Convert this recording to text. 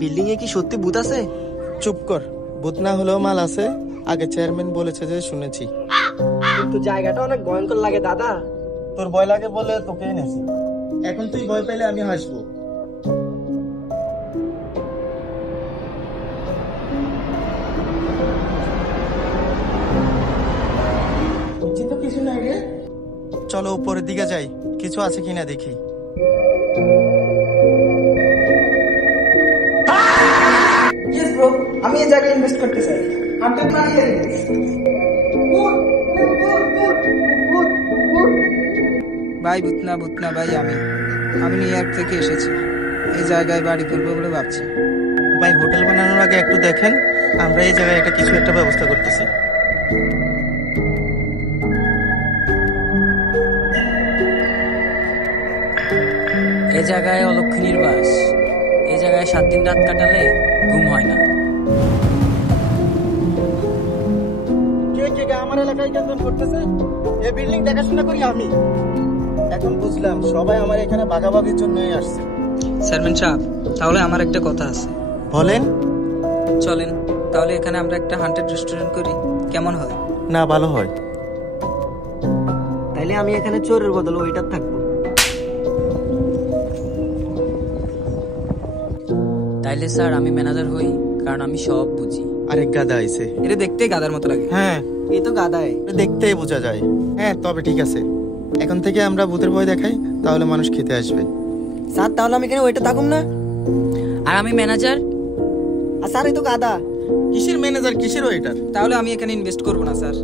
Building এ কি সত্যি ভূত আছে? চুপ কর, ভূত না হলেও মাল আছে। আগে চেয়ারম্যান বলেছে যে শুনেছি। কিন্তু জায়গাটা অনেক ভয়ঙ্কর লাগে দাদা। তোর ভয় লাগে বলে তোকে এনেছি। এখন তুই ভয় পেলে আমি হাসবো। কিছু নাই রে, চলো উপরের দিকে যাই, কিছু আছে কিনা দেখি। ইয়েস ব্রো, আমি এই জায়গায় ইনভেস্ট করতে চাই। 100 মানি ভাই ভূতনা ভাই, আমি নিউ ইয়র্ক থেকে এসেছি। এই জায়গায় বাড়ি করবো বলে ভাবছি। ভাই হোটেল বানানোর আগে একটু দেখেন, আমরা এই জায়গায় কিছু একটা ব্যবস্থা করতেছি। এই জায়গায় অলক্ষণীর বাস। এই জায়গায় 7 দিন রাত কাটালে ঘুম হয় না। কে আমার এলাকায় কেন করতেছে? এই বিল্ডিং দেখাশোনা করি আমি। এখন বুঝলাম সবাই আমার এখানে ভাগাভাগির জন্যই আসছে। চেয়ারম্যান সাহেব, তাহলে আমার একটা কথা আছে। বলেন। চলেন তাহলে এখানে আমরা একটা হান্টেড রেস্টুরেন্ট করি, কেমন হয়? না, ভালো হয়। তাইলে আমি এখানে চোরের বদলে ওইটার থাকবো। তাইলে স্যার আমি ম্যানেজার হই, কারণ আমি সব বুঝি। আরেক গাদা আইছে। এটা দেখতেই গাদার মতো লাগে। হ্যাঁ, এই তো গাদায়। দেখতেই বোঝা যায়। হ্যাঁ, তবে ঠিক আছে, এখন থেকে আমরা ভূতের ভয় দেখাই, তাহলে মানুষ খেতে আসবে। স্যার তাহলে আমি এখানে ওইটা থাকুম না? আর আমি ম্যানেজার। আর স্যার এই তো গাদা। কিসের ম্যানেজার, কিসের ওয়েটার? তাহলে আমি এখানে ইনভেস্ট করবো না স্যার।